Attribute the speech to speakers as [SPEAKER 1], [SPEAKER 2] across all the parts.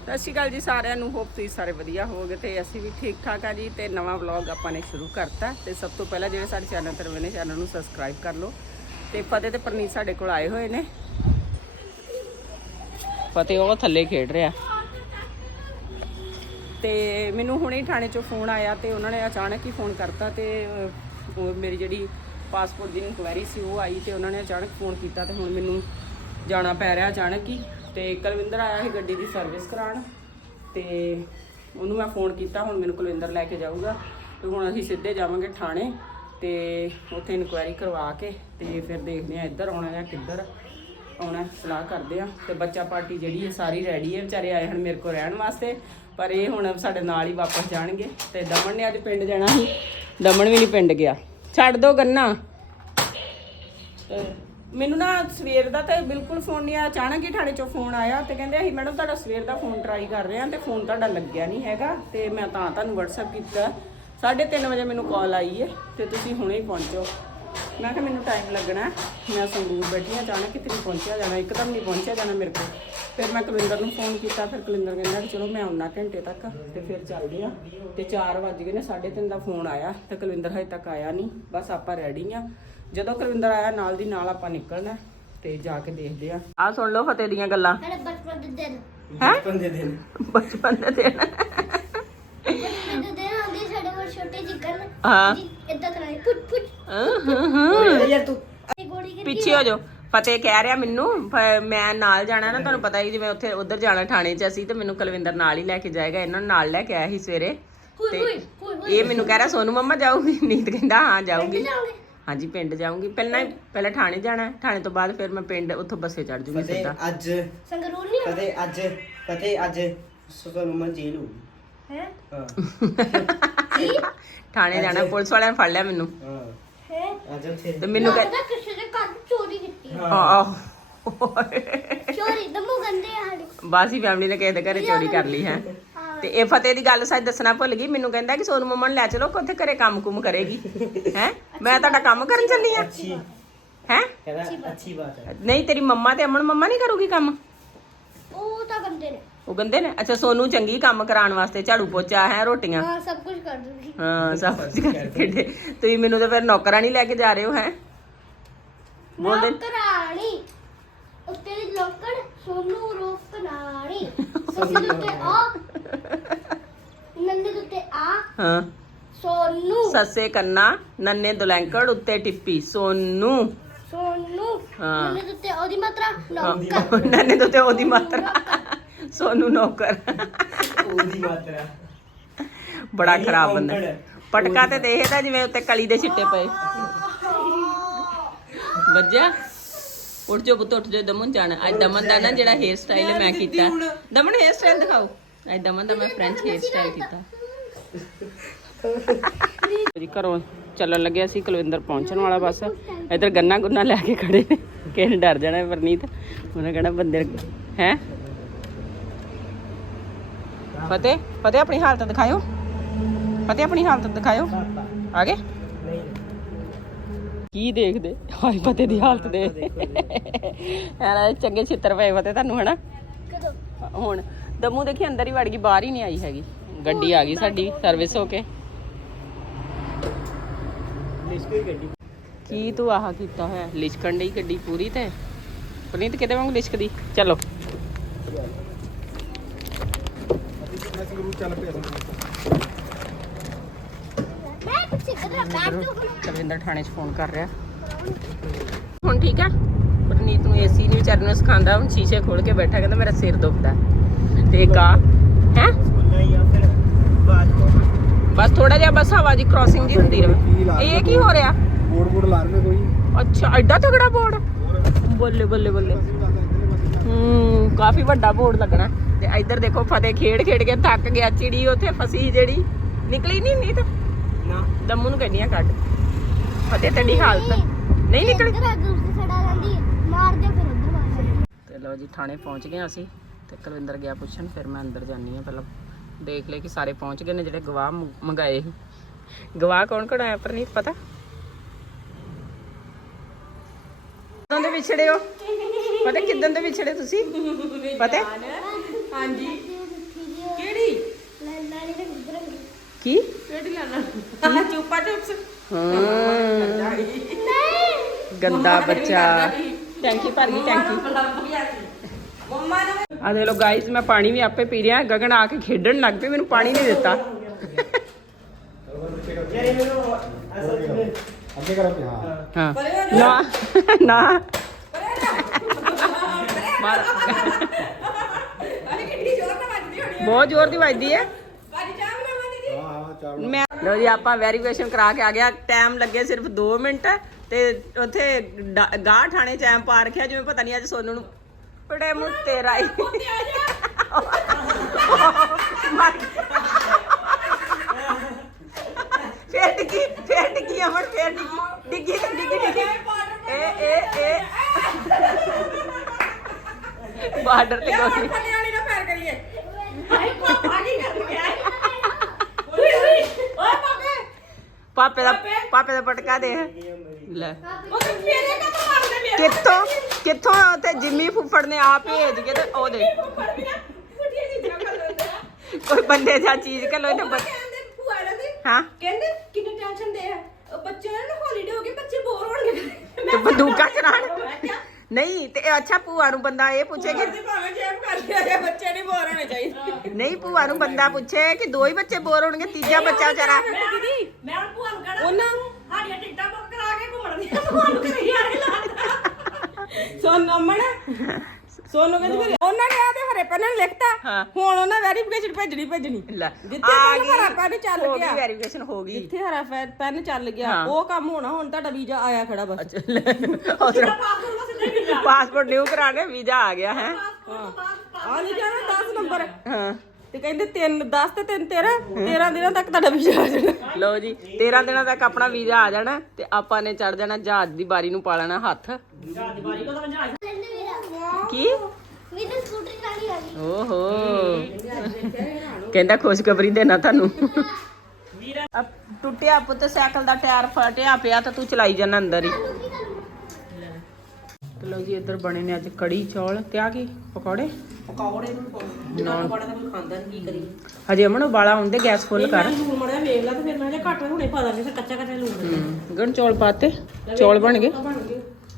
[SPEAKER 1] ਸਤਿ ਸ਼੍ਰੀ ਅਕਾਲ ਜੀ ਸਾਰਿਆਂ ਨੂੰ ਹੋਪ ਤੁਸੀਂ ਸਾਰੇ ਵਧੀਆ ਹੋਵੋਗੇ ਤੇ ਅਸੀਂ ਵੀ ਠੀਕ ਠਾਕ ਆ ਜੀ ਤੇ ਨਵਾਂ ਵਲੌਗ ਆਪਾਂ ਨੇ ਸ਼ੁਰੂ ਕਰਤਾ। ਤੇ ਸਭ ਤੋਂ ਪਹਿਲਾਂ ਜਿਹੜੇ ਸਾਡੇ ਚੈਨਲ ਤੇ ਨਵੇਂ ਨੇ ਚੈਨਲ ਨੂੰ ਸਬਸਕ੍ਰਾਈਬ ਕਰ ਲਓ। ਤੇ ਫਤਿਹ ਤੇ ਪਰਨੀਤ ਸਾਡੇ ਕੋਲ ਆਏ ਹੋਏ ਨੇ। ਫਤਿਹ ਉਹ ਥੱਲੇ ਖੇਡ ਰਿਹਾ। ਤੇ ਮੈਨੂੰ ਹੁਣੇ ਥਾਣੇ ਚੋਂ ਫੋਨ ਆਇਆ ਤੇ ਉਹਨਾਂ ਨੇ ਅਚਾਨਕ ਹੀ ਫੋਨ ਕਰਤਾ ਤੇ ਮੇਰੀ ਜਿਹੜੀ ਪਾਸਪੋਰਟ ਦੀ ਇਨਕੁਆਇਰੀ ਸੀ ਉਹ ਆਈ ਤੇ ਉਹਨਾਂ ਨੇ ਅਚਾਨਕ ਫੋਨ ਕੀਤਾ ਤੇ ਹੁਣ ਮੈਨੂੰ ਜਾਣਾ ਪੈ ਰਿਹਾ ਅਚਾਨਕ ਹੀ। ਤੇ ਕੁਲਵਿੰਦਰ ਆਇਆ ਸੀ ਗੱਡੀ ਦੀ ਸਰਵਿਸ ਕਰਾਉਣ ਤੇ ਉਹਨੂੰ ਮੈਂ ਫੋਨ ਕੀਤਾ, ਹੁਣ ਮੈਨੂੰ ਕੁਲਵਿੰਦਰ ਲੈ ਕੇ ਜਾਊਗਾ। ਤੇ ਹੁਣ ਅਸੀਂ ਸਿੱਧੇ ਜਾਵਾਂਗੇ ਥਾਣੇ ਤੇ ਉੱਥੇ ਇਨਕੁਆਇਰੀ ਕਰਵਾ ਕੇ ਤੇ ਫਿਰ ਦੇਖਦੇ ਆ ਇੱਧਰ ਆਉਣਾ ਜਾਂ ਕਿੱਧਰ ਆਉਣਾ, ਸਲਾਹ ਕਰਦੇ ਆ ਤੇ ਬੱਚਾ ਪਾਰਟੀ ਜਿਹੜੀ ਹੈ, ਸਾਰੀ ਰੈਡੀ ਹੈ। ਵਿਚਾਰੇ ਆਏ ਹਨ ਮੇਰੇ ਕੋਲ ਰਹਿਣ ਵਾਸਤੇ, ਪਰ ਇਹ ਹੁਣ ਸਾਡੇ ਨਾਲ ਹੀ ਵਾਪਸ ਜਾਣਗੇ। ਤੇ ਦਮਨ ਨੇ ਅੱਜ ਪਿੰਡ ਜਾਣਾ ਸੀ। ਦਮਨ ਵੀ ਨਹੀਂ ਪਿੰਡ ਗਿਆ। ਛੱਡ ਦੋ ਗੰਨਾ। ਮੈਨੂੰ ਨਾ ਸਵੇਰ ਦਾ ਤਾਂ ਬਿਲਕੁਲ ਫੋਨ ਨਹੀਂ ਆਇਆ। ਅਚਾਨਕ ਹੀ ਥਾਣੇ ਚੋਂ ਫੋਨ ਆਇਆ ਤੇ ਕਹਿੰਦੇ ਅਸੀਂ ਮੈਡਮ ਤੁਹਾਡਾ ਸਵੇਰ ਦਾ ਫੋਨ ਟਰਾਈ ਕਰ ਰਹੇ ਹਾਂ ਤੇ ਫੋਨ ਤੁਹਾਡਾ ਲੱਗਿਆ ਨਹੀਂ ਹੈਗਾ ਤੇ ਮੈਂ ਤਾਂ ਤੁਹਾਨੂੰ WhatsApp ਕੀਤਾ। 3:30 ਵਜੇ ਮੈਨੂੰ ਕਾਲ ਆਈ ਹੈ ਤੇ ਤੁਸੀਂ ਹੁਣੇ ਹੀ ਪਹੁੰਚੋ। ਮੈਂ ਕਿਹਾ ਮੈਨੂੰ ਟਾਈਮ ਲੱਗਣਾ ਮੈਂ ਸੰਗਰੂਰ ਬੈਠੀ ਹਾਂ, ਅਚਾਨਕ ਕਿਤੇ ਨਹੀਂ ਪਹੁੰਚਿਆ ਜਾਣਾ। ਇੱਕਦਮ ਨਹੀਂ ਪਹੁੰਚਿਆ ਜਾਣਾ ਮੇਰੇ ਕੋਲ। ਫਿਰ ਮੈਂ ਕੁਲਿੰਦਰ ਨੂੰ ਫੋਨ ਕੀਤਾ, ਫਿਰ ਕੁਲਿੰਦਰ ਕਹਿੰਦਾ ਕਿ ਚਲੋ ਮੈਂ ਆਉਣਾ ਘੰਟੇ ਤੱਕ ਤੇ ਫਿਰ ਚੱਲਦੇ ਆ ਤੇ 4 ਵਜ ਗਏ ਨੇ 3:30 ਦਾ ਫੋਨ ਆਇਆ ਤੇ ਕੁਲਿੰਦਰ ਹਜੇ ਤੱਕ ਆਇਆ ਨਹੀਂ। ਬਸ ਆਪਾਂ ਰੈਡੀ ਆ ਜਦੋਂ ਕੁਲਿੰਦਰ ਆਇਆ ਨਾਲ ਦੀ ਨਾਲ ਆਪਾਂ ਨਿਕਲਣਾ ਤੇ ਜਾ ਕੇ ਦੇਖਦੇ ਆ ਆ ਸੁਣ ਲਓ ਫਤਿਹ ਦੀਆਂ ਗੱਲਾਂ।
[SPEAKER 2] ਮੇਰੇ ਬਚਪਨ ਦੇ ਦਿਨ।
[SPEAKER 3] ਬਚਪਨ ਦੇ ਦਿਨ।
[SPEAKER 1] ਬਚਪਨ ਦੇ ਦਿਨ।
[SPEAKER 2] ਬਚਪਨ ਦੇ ਦਿਨ ਆਉਂਦੇ ਸਾਡੇ ਕੋਲ ਛੋਟੇ ਜਿਹੇ ਗਨ
[SPEAKER 1] ਹਾਂ।
[SPEAKER 2] ਇਦਾਂ ਕਰਾਂਗੇ ਪੁੱਟ ਪੁੱਟ।
[SPEAKER 1] ਹਾਂ, ਹਾਂ, ਹਾਂ।
[SPEAKER 3] ਯਾਰ ਤੂੰ।
[SPEAKER 2] ਇਹ ਗੋਲੀ ਕਰ
[SPEAKER 1] ਪਿੱਛੇ ਹੋ ਜਾਓ। ਫਤਿਹ ਕਹਿ ਰਿਹਾ ਮੈਨੂੰ ਮੈਂ ਨਾਲ ਜਾਣਾ ਨਾ ਤੁਹਾਨੂੰ ਪਤਾ ਹੀ ਜਿਵੇਂ ਉੱਥੇ ਉਧਰ ਜਾਣਾ ਥਾਣੇ 'ਚ ਅਸੀਂ ਤੇ ਮੈਨੂੰ ਕੁਲਵਿੰਦਰ ਨਾਲ ਹੀ ਲੈ ਕੇ ਜਾਏਗਾ। ਇਹਨਾਂ ਨੂੰ ਨਾਲ ਲੈ ਕੇ ਆਇਆ ਸੀ ਸਵੇਰੇ। ਤੇ ਇਹ ਮੈਨੂੰ ਕਹਿ ਰਿਹਾ ਸੋਨੂ ਮੰਮਾ ਜਾਊਗੀ? ਨੀਤ ਕਹਿੰਦਾ ਹਾਂ ਜਾਊਗੀ। ਹਾਂਜੀ ਪਿੰਡ ਜਾਊਂਗੀ। ਪਹਿਲਾਂ ਹੀ ਪਹਿਲਾਂ ਥਾਣੇ ਜਾਣਾ ਹੈ। ਥਾਣੇ ਤੋਂ ਬਾਅਦ ਫਿਰ ਮੈਂ ਪਿੰਡ ਉੱਥੋਂ ਬੱਸੇ ਚੜ ਜੂਗੀ
[SPEAKER 3] ਫਤਿਹ
[SPEAKER 1] ਸਿੱਧਾ।
[SPEAKER 3] ਅੱਜ।
[SPEAKER 2] ਸੰਗਰੂਰ ਨਹੀਂ
[SPEAKER 3] ਫਤਿਹ ਅੱਜ। ਫਤਿਹ ਅੱਜ। ਸੁਸਨ ਮਨ ਜੇਲ੍ਹ ਹੋ ਗਈ।
[SPEAKER 2] ਹੈ?
[SPEAKER 3] ਹਾਂ।
[SPEAKER 1] ਥਾਣੇ ਜਾਣਾ ਪੁਲਿਸ ਵਾਲਿਆਂ ਨੇ ਫੜ ਲਿਆ ਮੈਨੂੰ।
[SPEAKER 3] ਹਾਂ।
[SPEAKER 2] ਹੈ?
[SPEAKER 3] ਅੱਜ ਉੱਥੇ
[SPEAKER 1] ਤੇ ਮੈਨੂੰ ਕਹਿ
[SPEAKER 2] ਕਿਸੇ ਦੇ ਘਰ ਚੋਰੀ ਕੀਤੀ ਹੈ।
[SPEAKER 1] ਆਹ।
[SPEAKER 2] ਚੋਰੀ ਦਮੂ ਗੰਦੇ ਆ ਸਾਡੇ।
[SPEAKER 1] ਬਾਸੀ ਫੈਮਿਲੀ ਨੇ ਕਿਸੇ ਦੇ ਘਰੇ ਚੋਰੀ ਕਰ ਲਈ ਹੈ। ਤੇ ਇਹ ਫਤਿਹ ਦੀ ਗੱਲ ਸੱਚ ਦੱਸਣਾ ਭੁੱਲ ਗਈ। ਮੈਨੂੰ ਕਹਿੰਦਾ ਕਿ ਸੋਨੂ ਮੰਮਾ ਨੂੰ ਲੈ ਚਲੋ ਉੱਥੇ ਘਰੇ ਕੰਮ ਕੁਮ ਕਰੇਗੀ। ਹੈ? ਮੈਂ ਤੁਹਾਡਾ ਕੰਮ ਕਰਨ ਚੱਲੀ ਆ।
[SPEAKER 3] ਅੱਛੀ।
[SPEAKER 1] ਹੈ?
[SPEAKER 3] ਕਹਿੰਦਾ ਅੱਛੀ ਬਾਤ ਹੈ।
[SPEAKER 1] ਨਹੀਂ ਤੇਰੀ ਮੰਮਾ ਤੇ ਅਮਨ ਮੰਮਾ ਨਹੀਂ ਕਰੂਗੀ ਕੰਮ?
[SPEAKER 2] ਉਹ ਤਾਂ ਗੰਦੇ ਨੇ।
[SPEAKER 1] ਉਹ ਗੰਦੇ ਨੇ? ਅੱਛਾ ਸੋਨੂ ਚੰਗੀ ਕੰਮ ਕਰਾਉਣ ਵਾਸਤੇ ਝਾੜੂ ਪੋਚਾ ਹੈ ਰੋਟੀਆਂ।
[SPEAKER 2] ਹਾਂ ਸਭ ਕੁਝ ਕਰ ਦੂੰਗੀ।
[SPEAKER 1] ਹਾਂ ਸਭ ਕੁਝ ਕਰਕੇ ਦੇ। ਤੁਸੀਂ ਮੈਨੂੰ ਤਾਂ ਫਿਰ ਨੌਕਰਾਂ ਨਹੀਂ ਲੈ ਕੇ ਜਾ ਰਹੇ ਹੋ ਹੈ? ਬੋਲਦੇ
[SPEAKER 2] ਨੌਕਰਾਣੀ। ਉੱਤੇ ਦੀ ਲੋਕੜ ਸੋਨੂ ਸੱਸੀ ਦੇ ਉੱਤੇ ਆ ਨੰਦੇ ਦੇ ਉੱਤੇ ਆ।
[SPEAKER 1] ਹਾਂ।
[SPEAKER 2] ਸੋਨੂ।
[SPEAKER 1] ਸੱਸੇ ਕੰਨਾ ਨੰਨੇ ਦੁਲੈਂਕੜ ਉੱਤੇ ਟਿੱਪੀ ਸੋਨੂ।
[SPEAKER 2] ਸੋਨੂ।
[SPEAKER 1] ਹਾਂ।
[SPEAKER 2] ਨੰਦੇ ਦੇ ਉੱਤੇ ਉਹਦੀ ਮਾਤਰਾ ਨੌਕਰ।
[SPEAKER 1] ਨੰਨੇ ਦੇ ਉੱਤੇ ਉਹਦੀ ਮਾਤਰਾ। ਸੋਨੂ ਨੌਕਰ।
[SPEAKER 3] ਉਹਦੀ ਮਾਤਰਾ।
[SPEAKER 1] ਬੜਾ ਖਰਾਬ ਬੰਦਾ। ਪਟਕਾ ਤੇ ਦੇਖਦਾ ਜਿਵੇਂ ਉੱਤੇ ਕਲੀ ਦੇ ਛਿੱਟੇ ਪਏ। ਵੱਜਿਆ? ਉੱਠ ਜੋ ਪੁੱਤ ਉੱਠ ਜੋ ਦਮਨ ਜਾਣਾ। ਅੱਜ ਦਮਨ ਦਾ ਨਾ ਜਿਹੜਾ ਹੇਅਰ ਸਟਾਈਲ ਮੈਂ ਕੀਤਾ। ਦਮਨ ਹੇਅਰ ਸਟਾਈਲ ਦਿਖਾਓ। ਅੱਜ ਦਮਨ ਦਾ ਮੈਂ ਫ੍ਰੈਂਚ ਹੇਅਰ ਸਟਾਈਲ ਕੀਤਾ। ਜੀ ਘਰੋਂ ਚੱਲਣ ਲੱਗਿਆ ਸੀ ਕੁਲਵਿੰਦਰ ਪਹੁੰਚਣ ਵਾਲਾ ਬਸ। ਇਧਰ ਗੰਨਾ ਗੁੰਨਾ ਲੈ ਕੇ ਖੜੇ। ਨੇ ਕਿਸੇ ਨੇ ਡਰ ਜਾਣਾ ਪਰਨੀਤ? ਉਹਨੇ ਕਹਿਣਾ ਬੰਦੇ ਹੈ? ਫਤਿਹ ਫਤਿਹ ਆਪਣੀ ਹਾਲਤ ਦਿਖਾਇਓ। ਫਤਿਹ ਆਪਣੀ ਹਾਲਤ ਦਿਖਾਇਓ। ਆ ਗਏ? ਕੀ ਦੇਖਦੇ? ਹਾਏ ਫਤਿਹ ਦੀ ਹਾਲਤ ਦੇ ਐਨਾ ਚੰਗੇ ਛਿੱਤਰ ਪਏ ਫਤਿਹ ਤੁਹਾਨੂੰ ਹਨਾ? ਹੁਣ ਦਮੂ ਦੇਖੀ ਅੰਦਰ ਹੀ ਵੜ ਗਈ ਬਾਹਰ ਹੀ ਨਹੀਂ ਆਈ ਹੈਗੀ। ਗੱਡੀ ਆ ਗਈ ਸਾਡੀ ਸਰਵਿਸ ਹੋ ਕੇ। ਕੀ ਤੂੰ ਆਹ ਕੀਤਾ ਹੋਇਆ? ਲਿਸ਼ਕਣ ਡਈ ਗੱਡੀ ਪੂਰੀ ਤੇ? ਪਨੀਤ ਕਿਤੇ ਵਾਂਗ ਲਿਸ਼ਕਦੀ? ਚਲੋ।
[SPEAKER 2] ਮੈਂ ਪਿੱਛੇ ਕਦਰ ਬੈਠ ਤੋਂ
[SPEAKER 1] ਕਲਵਿੰਦਰ ਥਾਣੇ 'ਚ ਫੋਨ ਕਰ ਰਿਹਾ। ਹੁਣ ਠੀਕ ਆ? ਪਰਨੀਤ ਨੂੰ ਏਸੀ ਨਹੀਂ ਵਿਚਾਰੇ ਨੂੰ ਸਿਖਾਉਂਦਾ, ਹੁਣ ਸ਼ੀਸ਼ੇ ਖੋਲ ਕੇ ਬੈਠਾ, ਕਹਿੰਦਾ ਮੇਰਾ ਸਿਰ ਦੁਖਦਾ। ਤੇ ਇੱਕ ਹੈ? ਬਸ ਥੋੜਾ ਜਿਹਾ ਬਸ ਹਵਾ ਦੀ ਕ੍ਰਾਸਿੰਗ ਦੀ ਹੁੰਦੀ ਰਹੇ। ਇਹ ਕੀ ਹੋ ਰਿਹਾ?
[SPEAKER 4] ਬੋਰਡ ਬੋਰਡ ਲਾ ਰਹੇ ਕੋਈ
[SPEAKER 1] ਅੱਛਾ, ਐਡਾ ਤਗੜਾ ਬੋਰਡ? ਬੱਲੇ ਬੱਲੇ ਬੱਲੇ। ਹੂੰ, ਕਾਫੀ ਵੱਡਾ ਬੋਰਡ ਲੱਗਣਾ। ਤੇ ਇੱਧਰ ਦੇਖੋ, ਫਤਿਹ ਖੇਡ ਖੇਡ ਕੇ ਥੱਕ ਗਿਆ, ਚਿੜੀ ਉੱਥੇ ਫਸੀ ਜਿਹੜੀ। ਨਿਕਲੀ ਨਹੀਂ ਨਹੀਂ ਤਾਂ ਦਮੂ ਨੂੰ ਕਹਿੰਦੀਆਂ ਕੱਢ। ਫਤਿਹ ਤੇਰੀ ਹਾਲਤ। ਨਹੀਂ ਨਿਕਲੀ?
[SPEAKER 2] ਇਧਰ ਆ ਦੂਸਰੀ ਸੜਾ ਜਾਂਦੀ ਹੈ ਮਾਰ ਦਿਓ ਫਿਰ ਉਧਰ ਮਾਰ ਦਿਓ।
[SPEAKER 1] ਤੇ ਲਓ ਜੀ ਥਾਣੇ ਪਹੁੰਚ ਗਏ ਅਸੀਂ ਤੇ ਕੁਲਵਿੰਦਰ ਗਿਆ ਪੁੱਛਣ ਫਿਰ ਮੈਂ ਅੰਦਰ ਜਾਨੀ ਆ ਪਹਿਲਾਂ ਦੇਖ ਲਏ ਕਿ ਸਾਰੇ ਪਹੁੰਚ ਗਏ ਨੇ ਜਿਹੜੇ ਗਵਾਹ ਮ- ਮੰਗਾਏ ਸੀ। ਗਵਾਹ ਕੌਣ ਕੌਣ ਆਇਆ ਪਰਨੀਤ ਪਤਾ? ਕਿੱਦਾਂ ਦੇ ਵਿਛੜੇ ਹੋ? ਪਤਾ ਕਿੱਦਾਂ ਦੇ ਵਿਛੜੇ ਤੁਸੀਂ? ਪਤਾ?
[SPEAKER 2] ਹਾਂਜੀ।
[SPEAKER 1] ਕੀ?
[SPEAKER 5] ਕਿਹੜੀ ਲੈਣਾ ਚੁੱਪਾ ਚੁੱਪਸ।
[SPEAKER 1] ਹਾਂ। ਗੰਦਾ ਬੱਚਾ। ਟੈਂਕੀ ਭਰ ਗਈ ਟੈਂਕੀ
[SPEAKER 5] ਮੰਮਾ ਨੇ
[SPEAKER 1] ਆ ਦੇ ਲੋ ਗਾਇਸ ਮੈਂ ਪਾਣੀ ਵੀ ਆਪੇ ਪੀ ਰਿਹਾ ਗਗਨ ਆ ਕੇ ਖੇਡਣ ਲੱਗ ਪਈ ਮੈਨੂੰ ਪਾਣੀ ਨਹੀਂ ਦਿੱਤਾ।
[SPEAKER 4] ਅੱਗੇ ਕਰੋ ਹਾਂ।
[SPEAKER 1] ਨਾ ਨਾ। ਮਾਰ- ਬਹੁਤ ਜ਼ੋਰ ਦੀ ਵੱਜਦੀ ਹੈ
[SPEAKER 5] ਵਾਰੀ ਚਾਹ ਬਣਾਵਾ ਦੀਦੀ
[SPEAKER 4] ਹਾਂ ਹਾਂ ਚਾਵਲ
[SPEAKER 1] ਮੈਂ ਲੋ ਜੀ ਆਪਾਂ ਵੈਰੀਫਿਕੇਸ਼ਨ ਕਰਾ ਕੇ ਆ ਗਿਆ ਟਾਈਮ ਲੱਗੇ ਸਿਰਫ 2 ਮਿੰਟ ਤੇ ਉੱਥੇ ਗਾਹ ਠਾਣੇ ਚ ਐਮ ਪਾ ਰੱਖਿਆ ਜਿਵੇਂ ਪਤਾ ਨਹੀਂ ਅੱਜ ਸੋਨੂੰ ਨੂੰ ਪੜੇ ਮੁੱਤ ਤੇਰਾ ਹੀ ਫੇਰ ਡਿੱਗੀ ਫੇਰ ਡਿੱਗੀ ਅਮਰ ਫੇਰ ਡਿੱਗੀ ਡਿੱਗੀ ਤੇ ਡਿੱਗੀ ਡਿੱਗੀ। ਇਹ ਇਹ ਇਹ ਬਾਰਡਰ ਤੇ
[SPEAKER 5] ਥੱਲੇ ਵਾਲੀ ਨਾ ਪੈਰ ਕਰੀਏ। ਹਾਏ ਪਾਪਾ ਕੀ ਕਰ ਗਿਆ ਓਏ ਓਏ ਪਾਪੇ।
[SPEAKER 1] ਪਾਪੇ ਦਾ ਪਾਪੇ। ਦਾ ਪਟਕਾ ਦੇ। ਲੈ।
[SPEAKER 5] ਉਹ ਤੇ ਮੇਰੇ ਕਾ ਤਾਂ ਮਾਰਦੇ ਮੇਰੇ
[SPEAKER 1] ਕਿੱਥੋਂ? ਕਿੱਥੋਂ? ਤੇ ਜਿੰਮੀ ਫੁੱਫੜ ਨੇ ਭੇਜ ਕੇ ਤੇ ਉਹ ਦੇ।
[SPEAKER 5] ਲੈਂਦੇ ਆ।
[SPEAKER 1] ਕੋਈ ਬੰਦੇ ਜਾਂ ਚੀਜ਼ ਕੇ ਲੋਏ ਤੇ
[SPEAKER 5] ਉਹ
[SPEAKER 1] ਬੱਚ-
[SPEAKER 5] ਕਹਿੰਦੇ ਭੂਆ ਇਹਦੇ
[SPEAKER 1] ਹਾਂ?
[SPEAKER 5] ਕਹਿੰਦੇ ਕਿੰਨੀ ਟੈਨਸ਼ਨ ਦੇ ਆ। ਉਹ ਬੱਚਿਆਂ ਨੂੰ ਹੌਲੀਡੇ ਹੋ ਗਏ ਬੱਚੇ ਬੋਰ ਹੋਣਗੇ।
[SPEAKER 1] ਤੇ ਬੰਦੂਕਾਂ ਚਲਾਣ ਨਹੀਂ ਤੇ ਇਹ ਅੱਛਾ ਭੂਆ ਨੂੰ ਬੰਦਾ ਇਹ ਪੁੱਛੇ ਕਿ
[SPEAKER 5] ਤੇ ਭਾਵੇਂ ਜੇਬ ਕਰ ਲਿਆ ਜੇ ਬੱਚੇ ਨਹੀਂ ਬੋਰ ਹੋਣੇ ਚਾਹੀਦੇ।
[SPEAKER 1] ਨਹੀਂ ਭੂਆ ਨੂੰ ਬੰਦਾ ਪੁੱਛੇ ਕਿ ਦੋ ਹੀ ਬੱਚੇ ਬੋਰ ਹੋਣਗੇ ਤੀਜਾ ਬੱਚਾ ਵਿਚਾਰਾ
[SPEAKER 5] ਦੀਦੀ? ਮੈਂ ਹੁਣ ਭੂਆ ਨੂੰ ਕਹਣਾ ਉਹਨਾਂ ਨੂੰ? ਸਾਡੀਆਂ ਟਿਕਟਾਂ ਬੁੱਕ ਕਰਾ ਕੇ ਘੁੰਮਣ ਦੀਆਂ ਭੂਆ ਨੂੰ ਘਰੇ ਹੀ ਆ ਕੇ ਲਾਤਾ ਸੋਨ ਅਮਨ ਸੋਨੂ ਕਹਿੰਦੀ ਫਿਰ ਉਹਨਾਂ ਨੇ ਆ ਤੇ ਹਰੇ ਪੈਨ ਲਿਖਤਾ।
[SPEAKER 1] ਹਾਂ।
[SPEAKER 5] ਹੁਣ ਉਹਨਾਂ ਵੈਰੀਫਿਕੇਸ਼ਨ ਭੇਜਣੀ ਭੇਜਣੀ।
[SPEAKER 1] ਲੈ
[SPEAKER 5] ਜਿੱਥੇ
[SPEAKER 1] ਆ
[SPEAKER 5] ਤੱਕ ਹਰਾ ਪੈਨ ਚੱਲ
[SPEAKER 1] ਹੋ ਗਈ
[SPEAKER 5] ਗਿਆ।
[SPEAKER 1] ਵੈਰੀਫਿਕੇਸ਼ਨ ਹੋ ਗਈ।
[SPEAKER 5] ਜਿੱਥੇ ਹਰਾ ਪੈਨ ਚੱਲ ਗਿਆ
[SPEAKER 1] ਹਾਂ।
[SPEAKER 5] ਉਹ ਕੰਮ ਹੋਣਾ ਹੁਣ ਤੁਹਾਡਾ ਵੀਜ਼ਾ ਆਇਆ ਖੜਾ ਬਸ।
[SPEAKER 1] ਅੱਛਾ ਲੈ ਉਧਰ ਪਾਸਪੋਰਟ ਨਿਊ ਕਰਾਣੇ ਵੀਜ਼ਾ ਆ ਗਿਆ ਹੈ।
[SPEAKER 5] ਆ ਨਹੀਂ ਜਾਣਾ 10 ਨੰਬਰ।
[SPEAKER 1] ਹਾਂ।
[SPEAKER 5] ਤੇ ਕਹਿੰਦੇ 3 10 ਤੇ 3 13 13 ਦਿਨਾਂ ਤੱਕ ਤੁਹਾਡਾ ਵੀਜ਼ਾ ਆ ਜਾਣਾ।
[SPEAKER 1] ਲਓ ਜੀ 13 ਦਿਨਾਂ ਤੱਕ ਆਪਣਾ ਵੀਜ਼ਾ ਆ ਜਾਣਾ ਤੇ ਆਪਾਂ ਨੇ ਚੜ ਜਾਣਾ ਜਹਾਜ਼ ਦੀ ਬਾਰੀ ਨੂੰ ਪਾ ਲੈਣਾ ਹੱਥ। ਕੀ?
[SPEAKER 2] ਮੈਨੂੰ ਸਕੂਟਰ ਚਲਾਣੀ ਆ ਗਈ।
[SPEAKER 1] ਓਹੋ। ਕਹਿੰਦਾ ਖੁਸ਼ਖਬਰੀ ਦੇਣਾ ਤੁਹਾਨੂੰ। ਅਬ ਟੁੱਟਿਆ ਪੁੱਤ ਸਾਈਕਲ ਦਾ ਟਾਇਰ ਫਟਿਆ ਪਿਆ ਤਾਂ ਤੂੰ ਚਲਾਈ ਜਾਣਾ ਅੰਦਰ ਹੀ। ਤੇ ਲਓ ਜੀ ਇੱਧਰ ਬਣੇ ਨੇ ਅੱਜ ਕੜੀ ਚੌਲ। ਤੇ ਆ ਕੀ? ਪਕੌੜੇ?
[SPEAKER 5] ਪਕੌੜੇ ਨੂੰ ਨਾ। ਪਕੌੜੇ ਤਾਂ ਕੋਈ ਖਾਂਦਾ ਨਹੀਂ ਕੀ ਕਰੀ
[SPEAKER 1] ਹਜੇ ਅਮਨ ਉਬਾਲਾ ਹੁੰਦੇ ਗੈਸ ਫੁੱਲ ਕਰ।
[SPEAKER 5] ਮੈਂ ਲੂਣ ਮੜਿਆ ਵੇਖ ਲਾ ਤੇ ਫਿਰ ਮੈਂ ਜੇ ਘੱਟ ਹੁਣੇ ਪਾ ਦਾਂਗੇ ਫਿਰ ਕੱਚਾ ਕੱਚਾ ਲੂਣ
[SPEAKER 1] ਗਣ ਚੌਲ ਪਾਤੇ। ਚੌਲ ਬਣ ਗਏ।